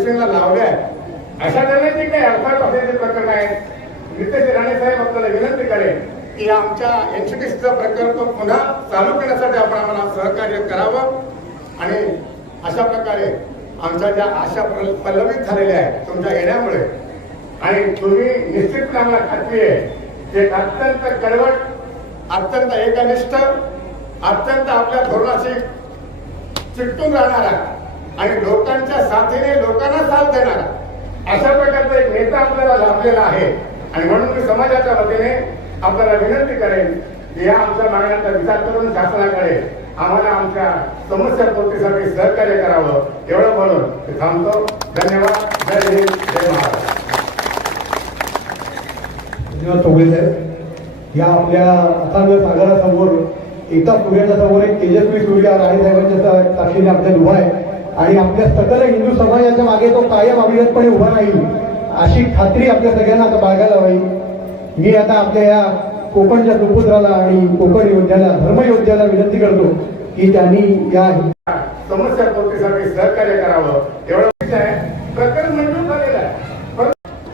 शिवसेनेला लावल्या आहेत. अशा तऱ्हेने जे काही अडथळ असल्याचे प्रकरण आहेत. नितेश राणे साहेब आपल्याला विनंती करेल की आमच्या एनसीटीसीचा प्रकल्प पुन्हा चालू करण्यासाठी आपण आम्हाला सहकार्य करावं. आणि अशा प्रकारे आमच्या ज्या आशा प्रलंबित झालेल्या आहेत तुमच्या येण्यामुळे. आणि तुम्ही निश्चितपणे आम्हाला खात्री आहे ते अत्यंत कडवट अत्यंत एकनिष्ठ अत्यंत आपल्या धोरणाशी चिकटून राहणारा आणि लोकांच्या साथीने लोकांना साथ देणारा. अशा प्रकारचा एक नेता आपल्याला लाभलेला आहे. आणि म्हणून मी समाजाच्या वतीने आपल्याला विनंती करेन की या आमच्या मागण्यांचा विचार करून शासनाकडे आम्हाला आमच्या समस्या पूर्तीसाठी सहकार्य करावं. एवढं म्हणून थांबतो. धन्यवाद. जय हिंद. जय महाराज धन्यवाद चौगले साहेब. या आपल्या अथांग सागरासमोर एका सूर्याच्या समोर एक तेजस्वी सूर्य राणीसाहेबांच्या साक्षीने आपल्याला उभा आहे. आणि आपल्या सकल हिंदू समाजाच्या मागे तो कायम अविरतपणे उभा राहील अशी खात्री आपल्या सगळ्यांना आता बाळगायला हवी. मी आता आपल्या या कोकणच्या सुपुत्राला आणि कोकण योद्ध्याला धर्मयोद्ध्याला विनंती करतो की त्यांनी या समस्या पूर्तीसाठी सहकार्य करावं. एवढं आहे. प्रकरण मंजूर झालेलं आहे.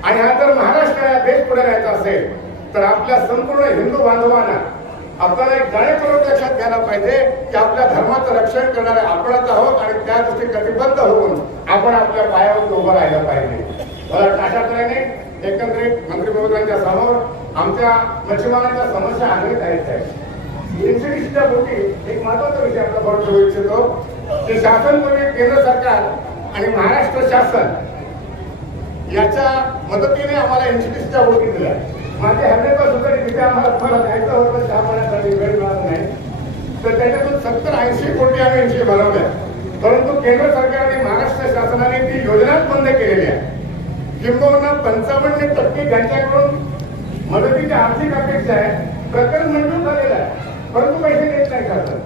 आणि हा जर महाराष्ट्राला देश पुढे राहायचा असेल तर आपल्या संपूर्ण हिंदू बांधवांना आपल्याला एक जाणीवपूर्वक लक्षात घ्यायला पाहिजे की आपल्या धर्माचं रक्षण करणारे आपणच आहोत आणि त्या दृष्टी कटिबद्ध होऊन आपण आपल्या पायावर उभं राहिलं पाहिजे. मला अशा तऱ्हेने एकंदरीत मंत्री महोदयांच्या समोर आमच्या मच्छीमारांच्या समस्या आग्रहित आहेत. साहेब. इन्सिडिस्टच्या पोटी एक महत्त्वाचा विषय आपला बोर्ड ठेवू इच्छितो की शासन म्हणजे केंद्र सरकार आणि महाराष्ट्र शासन याच्या मदतीने आम्हाला इन्सिडिस्टच्या पोटी दिल्या. माझे हंड्रेड सुद्धा तिथे आम्हाला तुम्हाला द्यायचं होतं चहा महिन्यासाठी वेळ मिळाला नाही. तर त्याच्यातून सत्तर ऐंशी कोटी आम्ही ऐंशी भरवल्या परंतु केंद्र सरकारने महाराष्ट्र शासनाने ती योजनाच बंद केलेली आहे. किंबहुना पंचावन्न टक्के ज्यांच्याकडून मदतीची आर्थिक अपेक्षा आहे. प्रकरण मंजूर झालेलं आहे. परंतु पैसे देत नाही शासन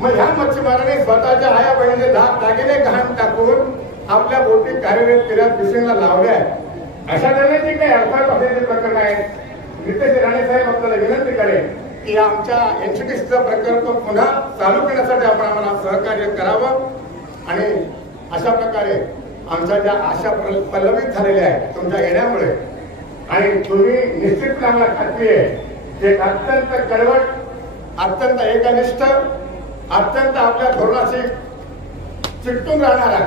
मग ह्या मच्छीमाराने स्वतःच्या आया बहिणीचे दाग दागिने घाण टाकून आपल्या बोटी कार्यरत केल्या फिशिंगला लावल्या आहेत. अशा तऱ्हेने काही अर्थात असलेले प्रकरण आहेत. नितेश राणे साहेब आपल्याला विनंती करेन की आमच्या एनसीटीसीचा प्रकल्प पुन्हा चालू करण्यासाठी आपण आम्हाला सहकार्य करावं. आणि अशा प्रकारे आमच्या ज्या आशा प्रल- पल्लवित झालेल्या आहेत तुमच्या येण्यामुळे आणि तुम्ही निश्चितपणे आम्हाला खात्री आहे ते अत्यंत कडवट अत्यंत एकनिष्ठ अत्यंत आपल्या धोरणाशी चिकटून राहणारा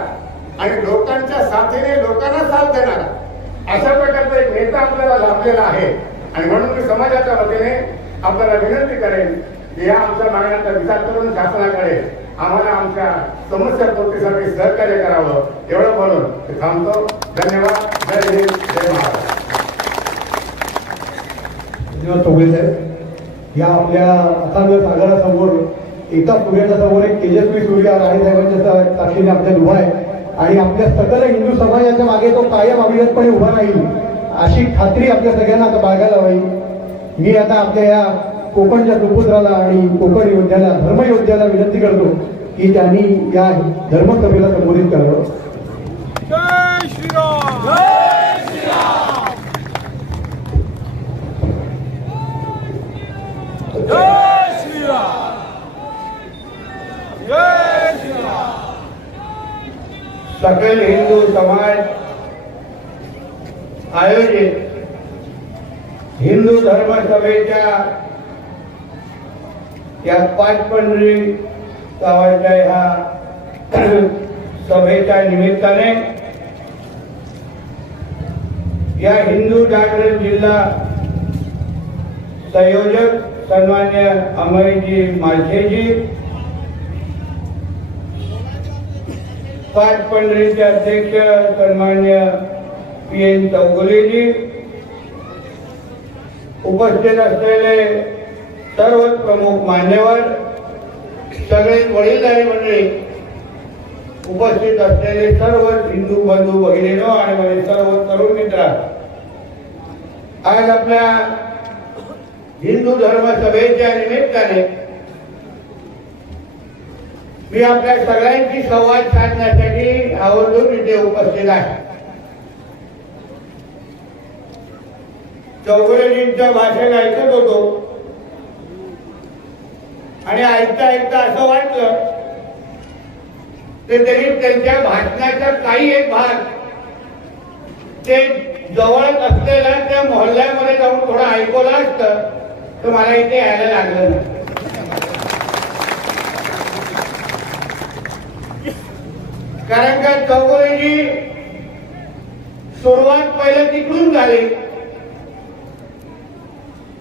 आणि लोकांच्या साथीने लोकांना साथ देणारा अशा प्रकारचा एक नेता आपल्याला लाभलेला आहे. आणि म्हणून मी समाजाच्या वतीने आपल्याला विनंती करेन की या आमच्या मागण्यांचा विचार करून शासनाकडे आम्हाला आमच्या समस्या पूर्तीसाठी सहकार्य करावं एवढं म्हणून थांबतो. धन्यवाद. जय हिंद. जय महाराज धन्यवाद साहेब. या आपल्या अथांग सागरासमोर एका सूर्याच्या समोर एक तेजस्वी सूर्य राणीसाहेबांच्या साक्षीने आपल्याला उभा आहे. आणि आपल्या सकल हिंदू समाजाच्या मागे तो कायम अविरतपणे उभा राहील. अशी खात्री आपल्या सगळ्यांना आता बाळगायला हवी. मी आता आपल्या या कोकणच्या सुपुत्राला आणि कोकण योद्ध्याला धर्मयोद्ध्याला विनंती करतो की त्यांनी या धर्मसभेला संबोधित करावं. सकल हिंदू समाज आयोजित हिंदू धर्म सभेच्या या पाच पंढरी गावाच्या ह्या सभेच्या निमित्ताने या हिंदू जागरण जिल्हा संयोजक सन्मान्य अमयजी मालशेजी पाच पंढरीचे अध्यक्ष सन्मान्य पी एन चौगुलेजी उपस्थित असलेले सर्व प्रमुख मान्यवर सगळे वडीलधारी मंडळी उपस्थित असलेले सर्व हिंदू बंधू भगिनीनो आणि माझे सर्व तरुण मित्र आज आपल्या हिंदू धर्म सभेच्या निमित्ताने मी आपल्या सगळ्यांची संवाद साधण्यासाठी आवर्जून इथे उपस्थित आहे. चौगुलेजींचं भाषण ऐकत होतो. आणि ऐकता ऐकता असं वाटलं ते तरी त्यांच्या भाषणाचा काही एक भाग ते जवळच असलेल्या त्या मोहल्ल्यामध्ये जाऊन थोडं ऐकवलं असतं तर मला इथे यायला लागलं. कारण का चौगुलेची सुरुवात पहिलं तिकडून झाली.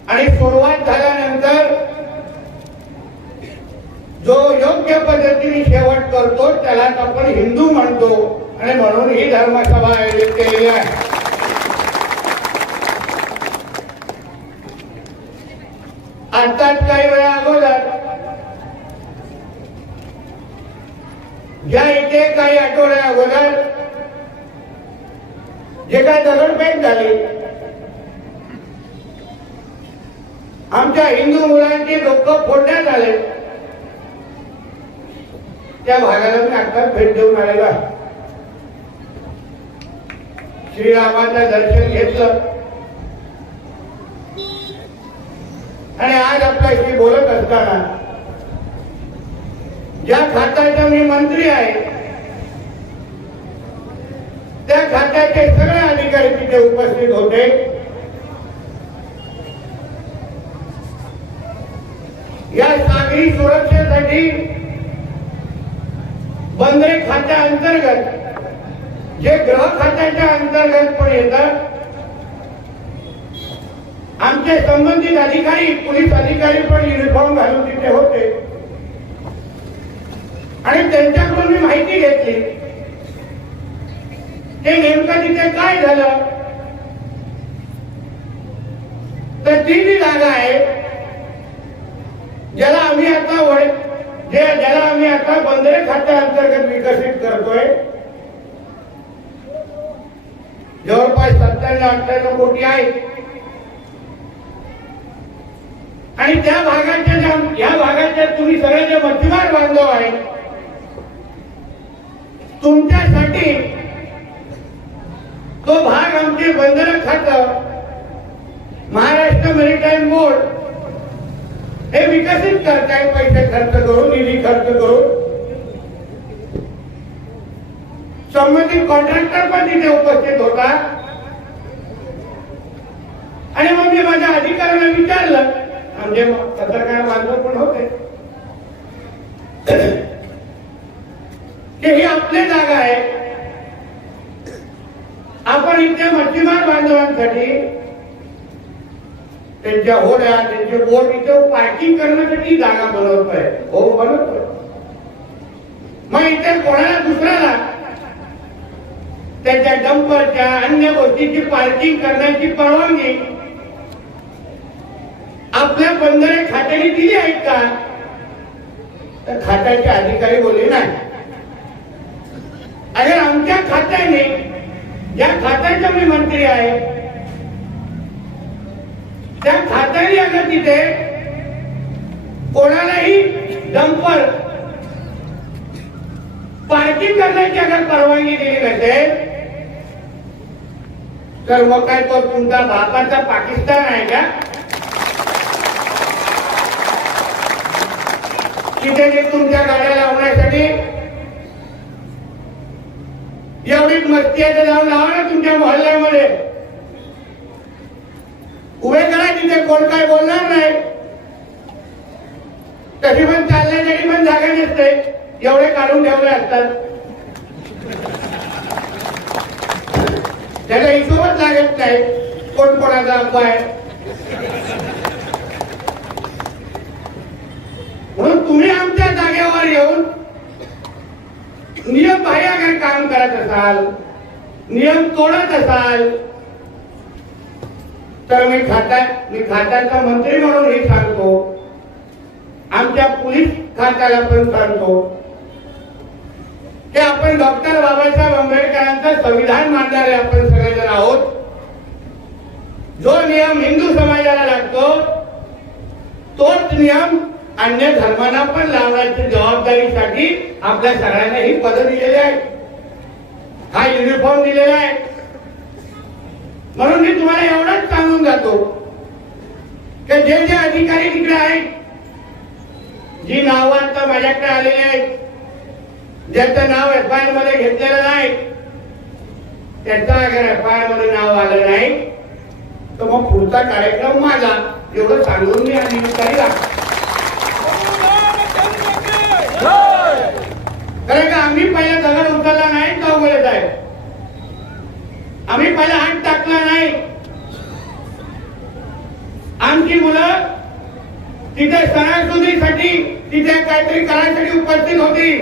आणि सुरुवात झाल्यानंतर जो योग्य पद्धतीने शेवट करतो त्यालाच आपण हिंदू म्हणतो. आणि म्हणून ही धर्मसभा आयोजित केलेली आहे. आताच काही वेळा अगोदर ज्या इथे काही आठवड्या अगोदर जे काय दगडफेक झाली आमच्या हिंदू मुलांचे डोकं फोडण्यात आले. त्या भागाला मी आता भेट देऊन आलेलो आहे. श्रीरामाचं दर्शन घेतलं. आणि आज आपल्याशी बोलत असताना ज्या खात्याचा मी मंत्री आहे त्या खात्याचे सगळे अधिकारी तिथे उपस्थित होते. या सागरी सुरक्षेसाठी बंदरे खात्या अंतर्गत जे ग्रह खात्याच्या अंतर्गत पण येतात आमचे संबंधित अधिकारी पोलीस अधिकारी पण युनिफॉर्म घालून तिथे होते. आणि त्यांच्याकडून मी माहिती घेतली. ते नेमकं तिथे काय झालं? तर ती जी जागा आहे ज्याला आम्ही आता वय जे ज्याला आम्ही आता बंदरे खात्या अंतर्गत विकसित करतोय जवळपास सत्त्याण्णव अठ्ठ्याण्णव कोटी आहे आणि त्या भागाच्या ज्या या भागाच्या तुम्ही सगळे जे मच्छीमार बांधव आहे तुमच्यासाठी तो भाग आमचे बंदर खातं महाराष्ट्र मेरीटाईम बोर्ड हे विकसित करताय पैसे खर्च करून निधी खर्च करून. संबंधित कॉन्ट्रॅक्टर पण तिथे उपस्थित होता आणि मग मी माझ्या अधिकाऱ्यांना विचारलं म्हणजे पत्रकार बांधव पण होते. की ही आपली जागा आहे. आपण इथे मच्छीमार बांधवांसाठी त्यांच्या होड्या त्यांचे बोट इथे पार्किंग करण्यासाठी जागा बनवतोय. हो बनवतोय. मग इथे कोणाला दुसऱ्याला? त्याच्या डंपरच्या अन्य गोष्टीची पार्किंग करण्याची परवानगी. आपल्या बंदरे खात्याने दिली आहेत का? तर खात्याचे अधिकारी बोलले नाही. अगर आमच्या खात्याने ज्या खात्याचा मी मंत्री आहे. त्या खात्याने अगर तिथे कोणालाही डंपर पार्किंग करण्याची अगर परवानगी दिली नसेल तर मग काय तो तुमचा बापाचा पाकिस्तान आहे का? तिथे जे तुमच्या गाड्या लावण्यासाठी एवढीच मस्ती आहे तर जाऊन लावा ना तुमच्या मोहल्ल्यामध्ये. उभे करा तिथे कोण काय बोलणार नाही. तरी पण चालण्यासाठी पण जागा नसते. एवढे काढून ठेवले असतात. त्याला हिशोबच लागत नाही कोण कोणाचा अपाय म्हणून तुम्ही आमच्या जागेवर येऊन नियम बाह्य काम करत असाल नियम तोडत असाल तर मी खात्या मी खात्याचा मंत्री म्हणून हे सांगतो. आमच्या पोलीस खात्याला पण सांगतो. की आपण डॉक्टर बाबासाहेब आंबेडकरांचं संविधान मानणारे आपण सगळेजण आहोत. जो नियम हिंदू समाजाला लागतो तोच नियम अन्य धर्मांना पण लावण्याची जबाबदारीसाठी आपल्या सगळ्यांना ही पद दिलेली आहे हा युनिफॉर्म दिलेला आहे. म्हणून मी तुम्हाला एवढंच सांगून जातो की जे जे अधिकारी तिकडे आहेत जी नावं आता माझ्याकडे आलेली आहेत ज्याचं नाव एफ आयमध्ये घेतलेलं नाही त्यांचा अगर एफ आयमध्ये नाव आलं नाही तर मग पुढचा कार्यक्रम माझा. एवढं सांगून मी जय! कारण का आम्ही पहिला दगड उचलला नाही चौगले आहे आम्ही पहिला हात टाकला नाही. आमची मुलं तिथे सणासुदीसाठी तिथे काहीतरी करायसाठी उपस्थित होती.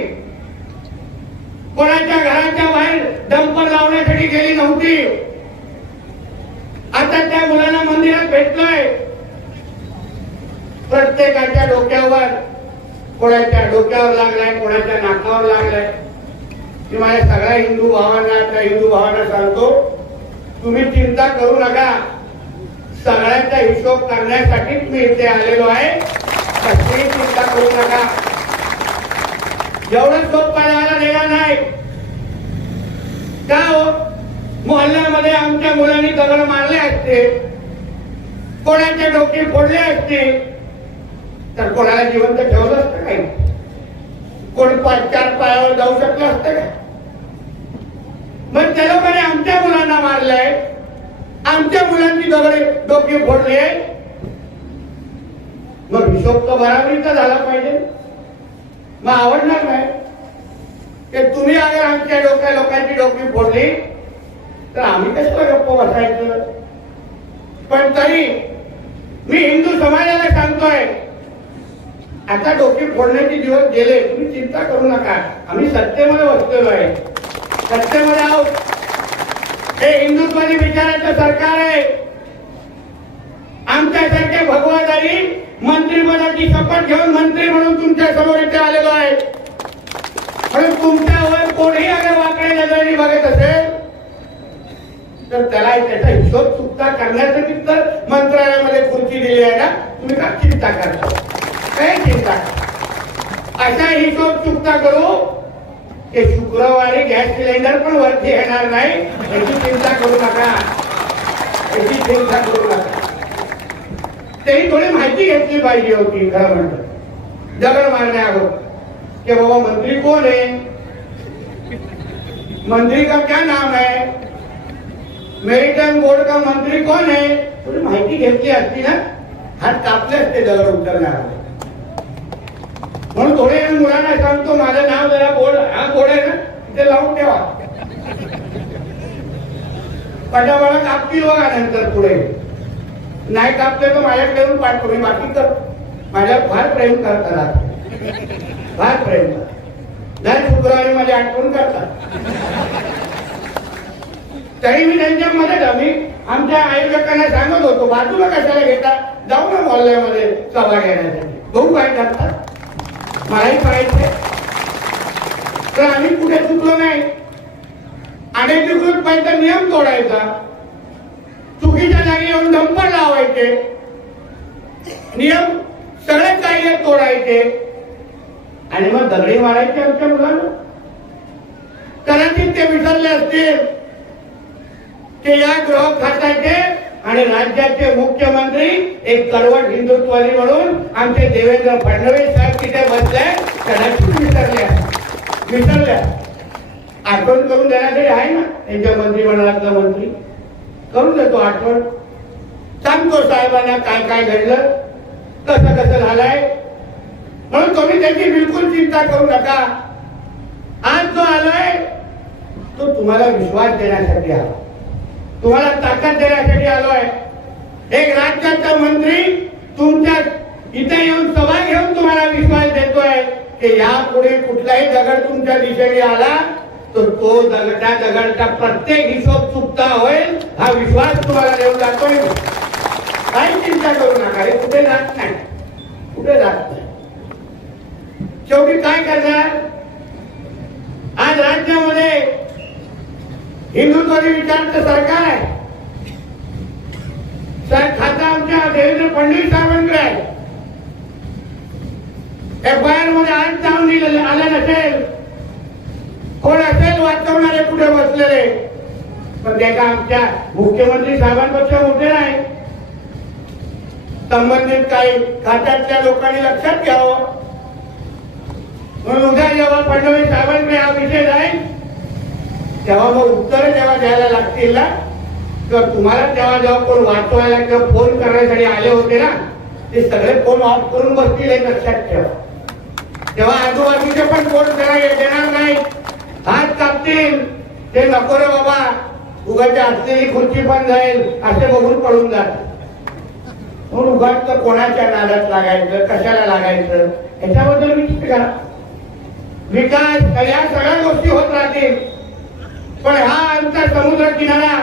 कोणाच्या घराच्या बाहेर डंपर लावण्यासाठी गेली नव्हती. आता त्या मुलांना मंदिरात भेटलोय. प्रत्येकाच्या डोक्यावर कोणाच्या डोक्यावर लागलाय कोणाच्या नाकावर लागलाय. मी माझ्या सगळ्या हिंदू भावांना त्या हिंदू भावांना सांगतो तुम्ही चिंता करू नका. सगळ्यांचा हिशोब करण्यासाठीच मी इथे आलेलो आहे. कसलीही चिंता करू नका. एवढं सोप जायला देणार नाही. का हो मोहल्ल्यामध्ये आमच्या मुलांनी दगड मारले असते. कोणाचे डोके फोडले असते. तर कोणाला जिवंत ठेवलं असतं काही? कोण पाच चार पायावर जाऊ शकलं असतं का? मग त्या लोकांनी आमच्या मुलांना मारलंय. आमच्या मुलांची दगडे डोके फोडले. मग हिशोब तर बराबरीचा झाला पाहिजे. मग आवडणार नाही. की तुम्ही अगर आमच्या डोक्या लोकांची डोकी फोडली तर आम्ही कसं गप्प बसायचं? पण तरी मी हिंदू समाजाला सांगतोय आता डोके फोडण्याचे दिवस गेले तुम्ही चिंता करू नका. आम्ही सत्तेमध्ये बसलेलो आहे. सत्तेमध्ये आहोत हे हिंदुत्वादी विचाराचं सरकार आहे. आमच्यासारखे भगवादारी मंत्रिपदाची शपथ घेऊन मंत्री म्हणून तुमच्यासमोर इथे आलेलो आहे. म्हणून तुमच्यावर कोणीही अगर वाकड्या नजरेने बघत असेल तर त्याला त्याचा हिशोब चुकता करण्यासाठी तर मंत्रालयामध्ये खुर्ची दिली आहे ना तुम्ही का चिंता करता? काय चिंता? अशा हिशोब चुकता करू ते शुक्रवारी गॅस सिलेंडर पण वरती येणार नाही याची चिंता करू नका. याची चिंता करू नका. तेही थोडी माहिती घेतली पाहिजे होती खरं म्हणत. दगड मारण्या अगोदर की बाबा मंत्री कोण है मंत्री का क्या नाम है मेरिटाईम बोर्ड का मंत्री कोण है थोडी माहिती घेतली असती ना. हात कापले असते दगड उतरणार म्हणून थोडे जण मुलांना सांगतो माझं नाव जरा बोर्ड हा बोर्ड आहे ना? तिथे लावून ठेवा. पटापटा कापतील बघा नंतर पुढे. नाही कापले तर माझ्याकडे पाठ करू बाकी कर माझ्या फार प्रेम करतात फार प्रेम करतात. दर शुक्रवारी माझी आठवण करतात. तरी मी त्यांच्या मदत आम्ही आमच्या आयोजकांना सांगत होतो बाजूला कशाला घेता? जाऊ ना मॉलमध्ये सभा घेण्यासाठी. बघू काय करतात. मलाही करायचंय तर आम्ही कुठे चुकलो नाही. अनधिकृत पाहिजे नियम तोडायचा. चुकीच्या जागी येऊन डंपर लावायचे. नियम सगळे कायदे तोडायचे. आणि मग दगडी मारायचे आमच्या मुलांना. कदाचित ते विसरले असतील. ते या गृह खात्याचे. आणि राज्याचे मुख्यमंत्री एक कडवट हिंदुत्वादी म्हणून आमचे देवेंद्र फडणवीस साहेब तिथे बसले त्यांना विसरल्या विसरल्या आठवण करून देण्यासाठी आहे ना त्यांच्या मंत्रिमंडळातला मंत्री. करून देतो आठवण. सांगतो साहेबांना काय काय घडलं कसं कसं झालंय. म्हणून तुम्ही त्याची बिलकुल चिंता करू नका. आज जो आलाय तो तुम्हाला विश्वास देण्यासाठी आला. तुम्हाला ताकद देण्यासाठी आलो आहे एक राज्याचा मंत्री तुमच्या इथे येऊन सभा घेऊन तुम्हाला विश्वास देतोय की यापुढे कुठलाही दगड तुमच्या दिशेने आला तर तो दगडा दगडचा प्रत्येक हिशोब चुकता होईल हा विश्वास तुम्हाला देऊन जातोय. काही चिंता करू नका हे कुठे जात नाही. कुठे जात नाही. शेवटी काय करणार? आज राज्यामध्ये हिंदुत्वादी विचाराचं सरकार आहे? सर खाता आमच्या देवेंद्र फडणवीस साहेबांकडे आहे. एफ आय आरमध्ये आज जाऊन दिलेलं आलं नसेल. कोण असेल वाचवणारे कुठे बसलेले? पण ते का आमच्या मुख्यमंत्री साहेबांपेक्षा मोठे नाही. संबंधित काही खात्यातल्या लोकांनी लक्षात घ्यावं. म्हणून उद्या जेव्हा फडणवीस साहेबांकडे हा विषय जाईल तेव्हा मग उत्तर जेव्हा द्यायला लागतील ना? किंवा तुम्हाला तेव्हा जेव्हा कोण वाचवायला किंवा फोन करण्यासाठी आले होते ना ते सगळे फोन ऑफ करून बसतील हे लक्षात ठेवा. तेव्हा आजूबाजूचे पण फोन त्याला देणार नाही. हात कापतील. ते नको रे बाबा. उगाच्या असलेली खुर्ची पण जाईल. असे बघून पडून जात म्हणून उगाच तर कोणाच्या नादात लागायचं? कशाला लागायचं? याच्याबद्दल विचार करा. विकास या सगळ्या गोष्टी होत राहतील. पण हा आमचा समुद्र किनारा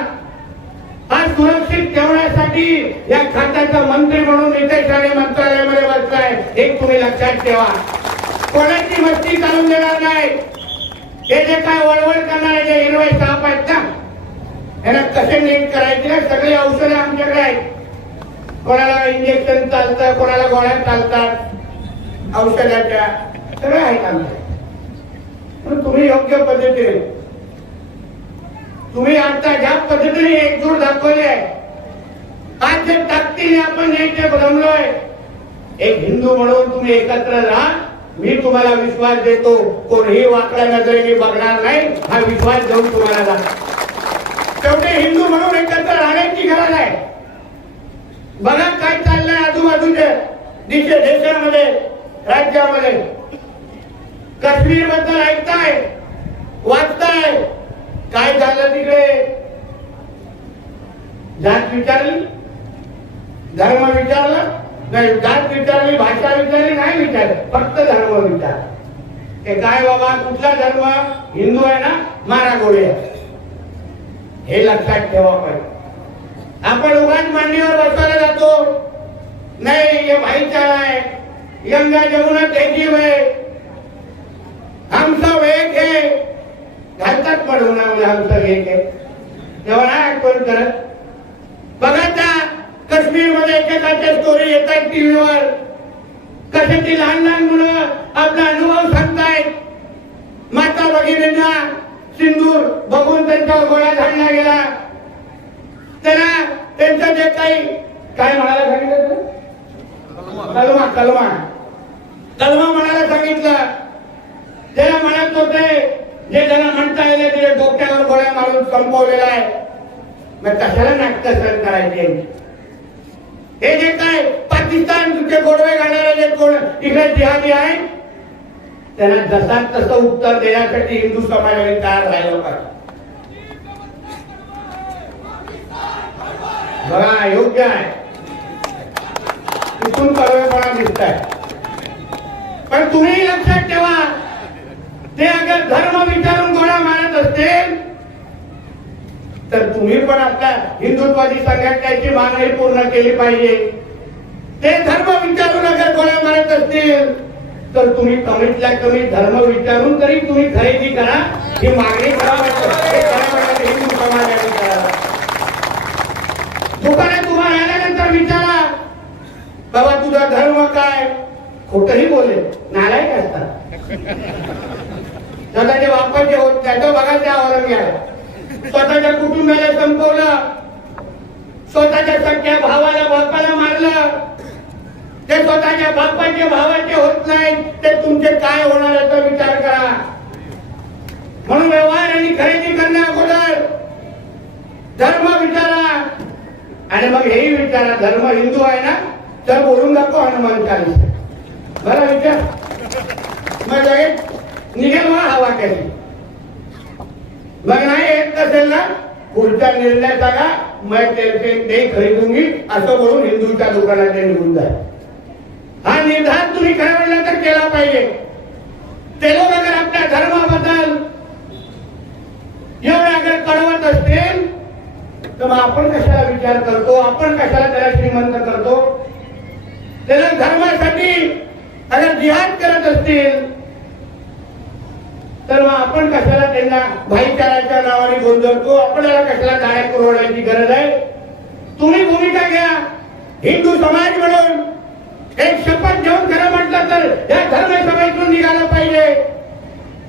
हा सुरक्षित ठेवण्यासाठी या खात्याचा मंत्री म्हणून नितेश राणे मंत्रालयामध्ये बसलाय. हे तुम्ही लक्षात ठेवा. कोणाची मस्ती चालून देणार नाही. हे जे काय वळवळ करणारे जे हिरवे साप आहेत ना यांना कसे नीट करायचे? सगळी औषधं आमच्याकडे आहेत. कोणाला इंजेक्शन चालतं कोणाला गोळ्या चालतात औषधाच्या सगळ्या आहेत आमच्या पण तुम्ही योग्य पद्धतीने तुम्ही आता ज्या पद्धतीने एकजूट दाखवली आहे आज जे ताकदीने आपण यायचे जमलोय एक हिंदू म्हणून तुम्ही एकत्र राहा मी तुम्हाला विश्वास देतो कोणीही वाकड्या नजरेने बघणार नाही हा विश्वास देऊन तुम्हाला जातो. शेवटी हिंदू म्हणून एकत्र राहण्याची गरज आहे. बघा काय चाललंय आजूबाजूच्या दिशे देशामध्ये राज्यामध्ये. काश्मीरबद्दल ऐकताय वाचताय काय झालं तिकडे? जात विचारली? धर्म विचारला? नाही जात विचारली भाषा विचारली नाही विचार फक्त धर्म विचार ते काय बाबा कुठला धर्म? हिंदू आहे ना? मारा गोळी हे लक्षात ठेवा पाहिजे आपण उगाच मांडीवर बसवायला जातो. नाही हे भाईचारा आहे. गंगा जमुना तेजी आहे. हम सब एक है. घालतात पडवण्यामध्ये आमचं हे एक आहे तेव्हा नाही आठवण करत बघा त्या काश्मीरमध्ये एकेकाच्या स्टोरी येतात टीव्हीवर. कसे ती लहान लहान मुलं आपला अनुभव सांगतायत. माता भगिनींना सिंदूर बघून त्यांच्यावर गोळ्या झाडला गेला. त्याला त्यांचं जे काही काय म्हणायला सांगितलं कलमा कलमा. कलमा म्हणायला सांगितलं. त्याला म्हणत होते जे ज्यांना म्हणता येईल ते डोक्यावर गोळ्या मारून संपवलेला आहे. मग कशाला नाटक करायचे? हे जे काय पाकिस्तान तुमचे गोडवे घालणारे जे कोण इकडे जिहादी आहे त्यांना जसा तसं उत्तर देण्यासाठी हिंदू समाजाने तयार राहिलं पाहिजे. बघा योग्य आहे. तिथून कडवेपणा दिसत आहे पण तुम्ही लक्षात ठेवा ते अगर धर्म विचारून गोळा मारत असतील तर तुम्ही पण आपल्या हिंदुत्वादी संघटनेची मागणी पूर्ण केली पाहिजे. ते धर्म विचारून अगर गोळ्या मारत असतील तर तुम्ही कमीतल्या कमी धर्म विचारून तरी तुम्ही खरेदी करा. ही मागणी करा हिंदू समाजाने करा. दुकानात तुम्हाला आल्यानंतर विचारा बाबा तुझा धर्म काय? खोटही बोले नालायक असतात. स्वतःच्या जे होत त्याचं बघा त्या औरंग्याला स्वतःच्या कुटुंबाला संपवलं. स्वतःच्या सख्या भावाला बापाला मारलं. ते स्वतःच्या बापाचे भावाचे होत नाही ते तुमचे काय होणार याचा विचार करा. म्हणून व्यवहार आणि खरेदी करण्या अगोदर धर्म विचारा. आणि मग हेही विचारा धर्म हिंदू आहे ना तर बोलून दाखव हनुमान चालीसा. बरं विचार. मग लगेच निघेल मग हवा कशी मग नाही येत नसेल ना पुढचा निर्णय सांगा मैं ते खरीदूंगी असं म्हणून हिंदूच्या दुकानात ते निघून जाईल. हा निर्धार तुम्ही काय म्हणला तर केला पाहिजे. ते लोक अगर आपल्या धर्माबद्दल एवढे अगर कळवत असतील तर मग आपण कशाला विचार करतो? आपण कशाला त्याला श्रीमंत करतो? त्याला धर्मासाठी अगर जिहाद करत असतील तर मग आपण कशाला त्यांना भाईचाराच्या नावाने गोंधळतो आपल्याला कशाला गाड्या पुरवण्याची गरज आहे? तुम्ही भूमिका घ्या. हिंदू समाज म्हणून. एक शपथ घेऊन खरं म्हटलं तर या धर्मसभेतून निघाला पाहिजे.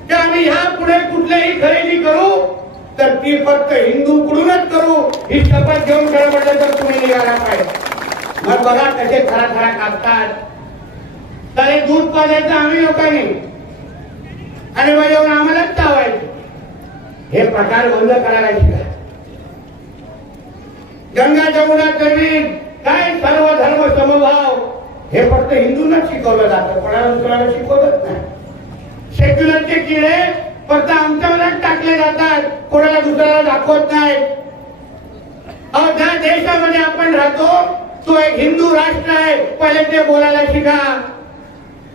की आम्ही ह्या पुढे कुठल्याही खरेदी करू तर ती फक्त हिंदूकडूनच करू. ही शपथ घेऊन खरं म्हटलं तर तुम्ही निघाला पाहिजे. मग बघा कसे खरा खरा कापतात. तर हे दूध पाजायचं आम्ही लोकांनी. आणि मग येऊन आम्हालाच चावायचं हे प्रकार बंद करायला शिका. गंगा जमुना करवी काय सर्व धर्म समभाव हे फक्त हिंदूंनाच शिकवलं जातं. कोणाला दुसऱ्याला शिकवलंच नाही. सेक्युलरचे किडे फक्त आमच्यावरच टाकले जातात. कोणाला दुसऱ्याला दाखवत नाही. अहो ज्या देशामध्ये आपण राहतो तो एक हिंदू राष्ट्र आहे. पहिले ते बोलायला शिका.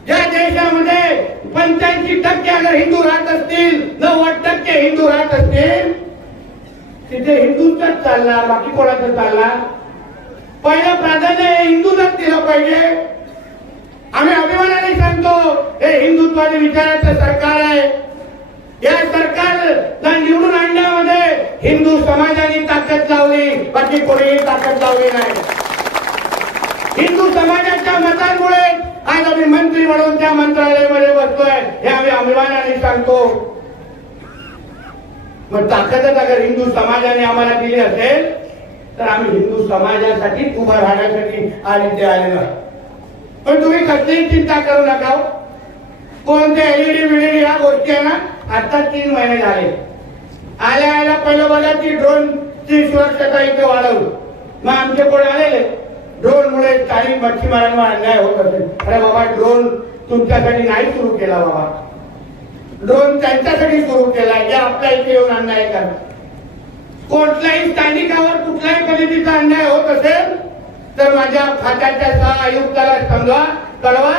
ज्या देशामध्ये पंच्याऐंशी टक्के अगर हिंदू राहत असतील नव्वद टक्के हिंदू राहत असतील तिथे हिंदूंचाच चालला बाकी कोणाचा चालला? पहिलं प्राधान्य हे हिंदूलाच दिलं पाहिजे. आम्ही अभिमानाने सांगतो हे हिंदुत्वाने विचाराचं सरकार आहे. या सरकारला निवडून आणण्यामध्ये हिंदू समाजाने ताकद लावली बाकी कोणीही ताकद लावली नाही. हिंदू समाजाच्या मतांमुळे आज आम्ही मंत्री म्हणून त्या मंत्रालयामध्ये बसतोय हे आम्ही अभिमानाने सांगतो. मग ताकदच अगर हिंदू समाजाने आम्हाला दिली असेल तर आम्ही हिंदू समाजासाठी उभं राहण्यासाठी आणि ते आले ना पण तुम्ही कसलीही चिंता करू नका हो. कोणत्या एलईडी विडीडी ह्या गोष्टी आहे ना आता तीन महिने झाले. आल्या आल्या पहिलं बघा ती ड्रोन ची सुरक्षता इथे वाढवली. मग आमचे कोण आलेले? ड्रोन मुळे काही मच्छीमारांवर अन्याय होत असेल. अरे बाबा ड्रोन तुमच्यासाठी नाही सुरू केला बाबा. ड्रोन त्यांच्यासाठी सुरू केला या आपल्या इथे येऊन अन्याय करा. कोणत्याही स्थानिकावर कुठल्याही पद्धतीचा अन्याय होत असेल तर माझ्या खात्याच्या सह आयुक्ताला समजा कळवा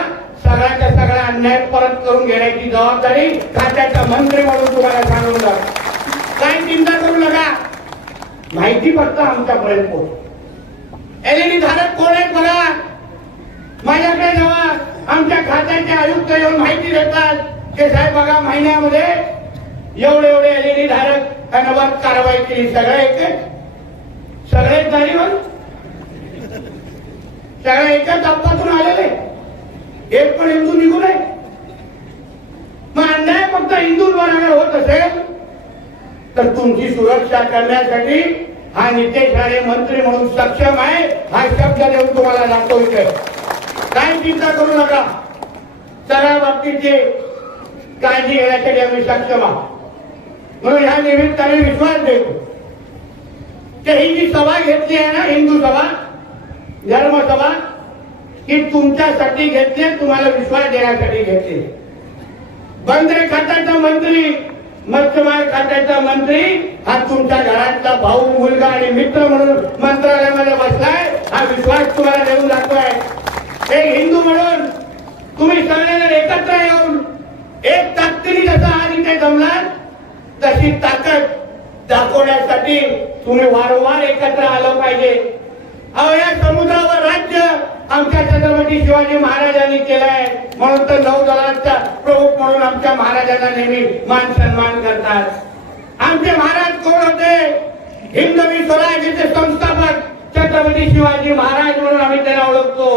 सगळ्याच्या सगळा अन्याय परत करून घेण्याची जबाबदारी खात्याचा मंत्री म्हणून तुम्हाला सांगून जातो. काही चिंता करू नका. माहिती फक्त आमच्यापर्यंत पोहोच एलईडी धारक कोण आहेत बघा माझ्याकडे जेव्हा आमच्या खात्याचे आयुक्त येऊन माहिती देतात. की साहेब बघा महिन्यामध्ये एवढे एवढे एलईडी धारक त्यांना कारवाई केली. सगळे एक सगळे जाणीवर हो. सगळे एकाच अपघातून आलेले. एक पण हिंदू निघू नये मग अन्याय फक्त हिंदूंवर अगर होत असेल तर तुमची सुरक्षा करण्यासाठी हा नितेश राणे मंत्री म्हणून सक्षम आहे हा शब्द देऊन तुम्हाला दाखवतोय काय चिंता करू नका. सगळ्या बाबतीची काळजी घेण्यासाठी आम्ही सक्षम आहोत. म्हणून ह्या निमित्ताने विश्वास देतो. की ही जी सभा घेतली आहे ना हिंदू सभा धर्मसभा ही तुमच्यासाठी घेतली तुम्हाला विश्वास देण्यासाठी घेतली बंदरे खात्याचा मंत्री मत्स्यमार खात्याचा मंत्री हा तुमच्या मित्र म्हणून मंत्रालयामध्ये बसलाय. हा विश्वास तुम्हाला देऊन जातोय एक हिंदू म्हणून तुम्ही सगळेजण एकत्र येऊन एक ताकदीने जसा आज इथे जमलात तशी ताकद दाखवण्यासाठी तुम्ही वारंवार एकत्र आलं पाहिजे. अहो या समुद्रावर राज्य आमच्या छत्रपती शिवाजी महाराजांनी केलंय. म्हणून तर नऊ दलांचा प्रमुख म्हणून आमच्या महाराजांना नेहमी मान सन्मान करतात. आमचे महाराज कोण होते? हिंदवी स्वराज्याचे संस्थापक छत्रपती शिवाजी महाराज म्हणून आम्ही त्याला ओळखतो.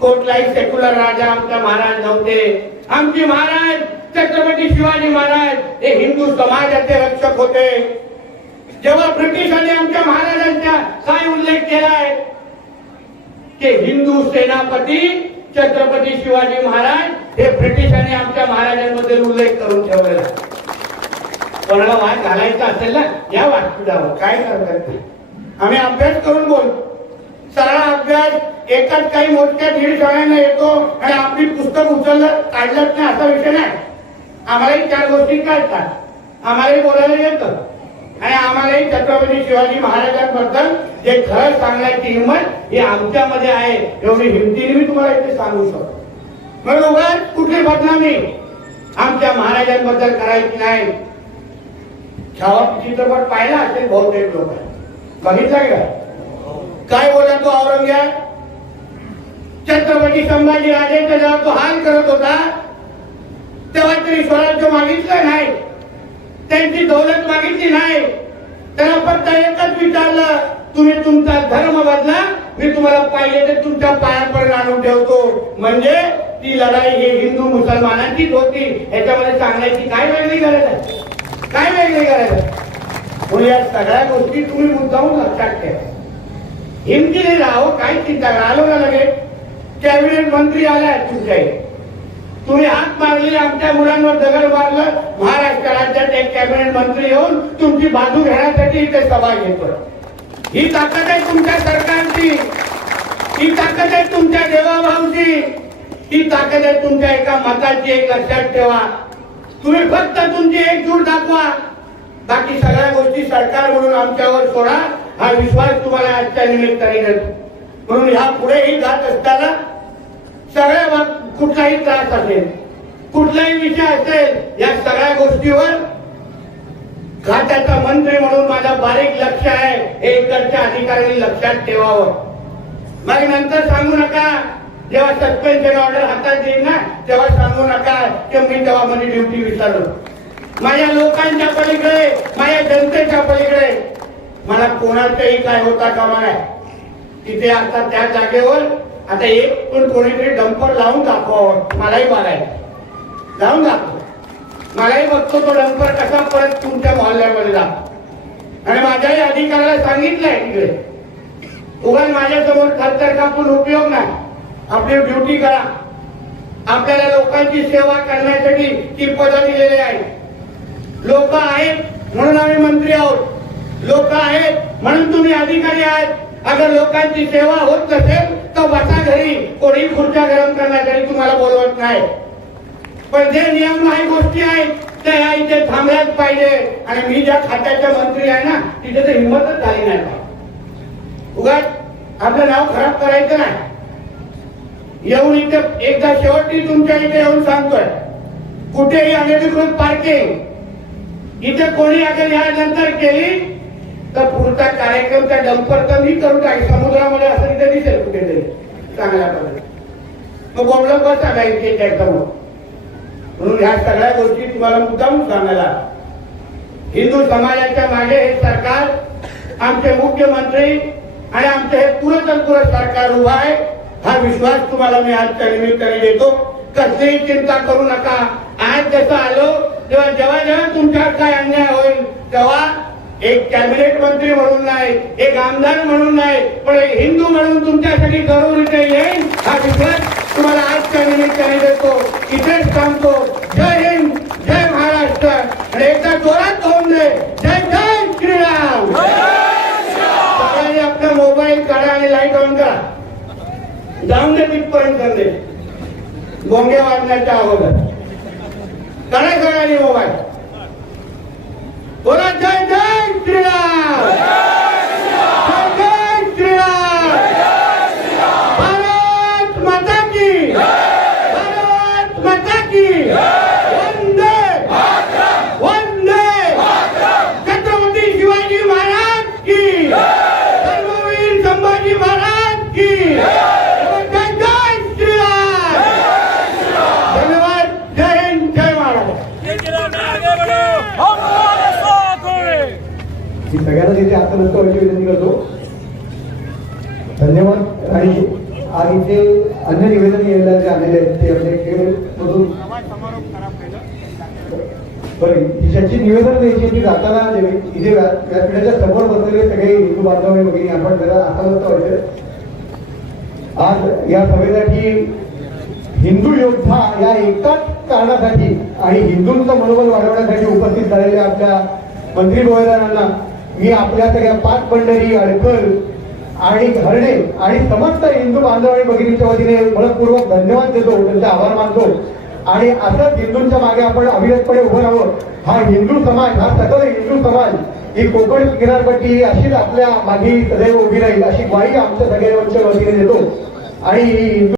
कोटलाही सेक्युलर राजा आमचा महाराज नव्हते. आमचे महाराज छत्रपती शिवाजी महाराज हे हिंदू समाजाचे रक्षक होते. जेव्हा ब्रिटिशांनी आमच्या महाराजांचा काय उल्लेख केलाय? की हिंदू सेनापती छत्रपती शिवाजी महाराज हे ब्रिटिशांनी आमच्या महाराजांबद्दल उल्लेख करून ठेवलेला आहे. कोणाला वाद घालायचा असेल ना या वाटपिटावर काय करतात ते? आम्ही अभ्यास करून बोल. सरळ अभ्यास एकाच काही मोठ्या दीड शाळांना येतो आणि आपली पुस्तक उचललं काढलंच नाही असा विषय नाही. आम्हालाही चार गोष्टी कळतात. आम्हालाही बोलायला येतं. आणि आम्हालाही छत्रपती शिवाजी महाराजांबद्दल जे खरं सांगण्याची हिंमत ही आमच्यामध्ये आहे एवढी हिमतीने मी तुम्हाला इथे सांगू शकतो. म्हणून उगाच कुठली बदनामी आमच्या महाराजांबद्दल करायची नाही. छावा चित्रपट पाहिला असेल बहुतेक लोक बघितला का काय बोला तो औरंगजेब छत्रपती संभाजी राजे जेव्हा तो हाल करत होता. तेव्हा तरी स्वराज्य मागितलं नाही. त्यांची दौलत मागितली नाही. त्यांना फक्त एकच विचारलं तुम्ही तुमचा धर्म बदला मी तुम्हाला पाहिजे ते तुमच्या पायापर्यंत आणून ठेवतो. म्हणजे ती लढाई ही हिंदू मुसलमानांचीच होती. याच्यामध्ये सांगण्याची काय वेगळी गरज आहे. काय वेगळे करायचं? म्हणून या सगळ्या गोष्टी तुम्ही मुद्दाहून लक्षात ठेवा. हिमतीने राहो काही चिंता करा. आलो ना लगे कॅबिनेट मंत्री आलाय तुमच्या तुम्ही हात मारली आमच्या मुलांवर दगड मारलं. महाराष्ट्र राज्यात एक कॅबिनेट मंत्री येऊन तुमची बाजू घेण्यासाठी इथे सभा घेतो ही ताकद आहे तुमच्या सरकारची. ही ताकद आहे तुमच्या देवाभाऊची. ही ताकद आहे तुमच्या एका मताची. एक लक्षात ठेवा. तुम्ही फक्त तुमची एकजूट दाखवा. बाकी सगळ्या गोष्टी सरकार म्हणून आमच्यावर सोडा. हा विश्वास तुम्हाला आजच्या निमित्ताने देतो. म्हणून ह्या पुढेही जात असताना सगळ्या बाब- कुठलाही त्रास असेल कुठलाही विषय असेल या सगळ्या गोष्टीवर खात्याचा मंत्री म्हणून माझा बारीक लक्ष आहे. हे इकडच्या अधिकाऱ्यांनी लक्षात ठेवावं. मग नंतर सांगू नका जेव्हा सस्पेन्शन ऑर्डर हातात येईल ना तेव्हा सांगू नका की मी तेव्हा माझी ड्युटी विचारलो माझ्या लोकांच्या पलीकडे माझ्या जनतेच्या पलीकडे. मला कोणाचंही काय होता कामा नाही तिथे आता त्या जागेवर आता एक पण कोणीतरी डंपर लावून दाखवावं. मलाही बघायचं लावून दाखव. मलाही बघतो तो डंपर कसा परत तुमच्या मोहल्ल्यामध्ये जातो. आणि माझ्याही अधिकाऱ्याला सांगितलंय तिकडे. उगाच माझ्यासमोर थरथर कापून उपयोग नाही. आपली ड्युटी करा. आपल्याला लोकांची सेवा करण्यासाठी ती पदं दिलेली आहे लोक आहेत म्हणून आम्ही मंत्री आहोत. लोक आहेत म्हणून तुम्ही अधिकारी आहात. अगर लोकांची सेवा होत नसेल तर बसा घरी. कोणी खुर्च्या गरम करण्यासाठी तुम्हाला बोलवत नाही. पण जे नियम आहे गोष्टी आहेत त्या ह्या इथे थांबल्याच पाहिजे. आणि मी ज्या खात्याच्या मंत्री आहे ना तिथे तर हिंमतच झाली नाही. उगाच आपलं नाव खराब करायचं नाही. येऊन इथे एकदा शेवटी तुमच्या इथे येऊन सांगतोय. कुठेही अनधिकृत पार्किंग इथे कोणी अगर यानंतर केली तर पुढचा कार्यक्रम त्या डंपरचा मी करू टाक समुद्रामध्ये असं इथे दिसेल कुठेतरी. चांगल्या पद्धतीने मग बोललं बसा बँकेच्या म्हणून ह्या सगळ्या गोष्टी तुम्हाला मुद्दाम सांगायला हिंदू समाजाच्या मागे हे सरकार आमचे मुख्यमंत्री आणि आमचे हे पुरतंपुर सरकार उभं आहे. हा विश्वास तुम्हाला मी आजच्या निमित्ताने देतो. कसलीही चिंता करू नका. आज जसं आलो तेव्हा जेव्हा जेव्हा तुमच्यावर काय अन्याय होईल तेव्हा एक कॅबिनेट मंत्री म्हणून नाही एक आमदार म्हणून नाही पण एक हिंदू म्हणून तुमच्यासाठी जरूर येईल हा विश्वास तुम्हाला आजच्या निमित्ताने देतो. इथेच सांगतो जय हिंद. जय महाराष्ट्र आणि एकदा जोरात होऊन दे जय जय श्रीराम सकाळी आपला मोबाईल काढा आणि लाइट ऑन करा जाऊन दे तिथपर्यंत संदेश गोंगे वाजण्याच्या अगोदर. कडे सगळ्यांनी मोबाईल बोला जय जय श्रीराम जय जय श्रीराम भारत माता की भारत माता की वंदे वंदे छत्रपती शिवाजी महाराज की धर्मवीर संभाजी महाराज की जय जय श्रीराम धन्यवाद जय हिंद जय महाराष्ट्र इंदिरा आगे बढ़ो हम तुम्हारे साथ हैं मी सगळ्यांना तिथे आत्मनस्त व्हायची विनंती करतो. धन्यवाद. आणि आज इथे अन्य निवेदन यायला जे आलेले आहेत ते आपले खेळमधून बरं ज्याची निवेदन द्यायची ती जाताना इथे व्यासपीठाच्या समोर बसलेले सगळे हिंदू बांधव आणि आपण जरा आत्मनस्त व्हायचं आज या सभेसाठी हिंदू योद्धा या एकाच कारणासाठी आणि हिंदूंचं मनोबल वाढवण्यासाठी उपस्थित झालेल्या आपल्या मंत्री महोदयांना मी आपल्या सगळ्या पाच पंढरी अडकल आणि धरणे आणि समस्त हिंदू बांधव आणि भगिनीच्या वतीने मनपूर्वक धन्यवाद देतो त्यांचे आभार मानतो. आणि असंच हिंदूंच्या मागे आपण अविरतपणे उभं राहावं. हा हिंदू समाज हा सकल हिंदू समाज ही कोकण किनारपट्टी अशीच आपल्या मागे सदैव उभी राहील अशी ग्वाही आमच्या सगळ्यांच्या वतीने देतो. आणि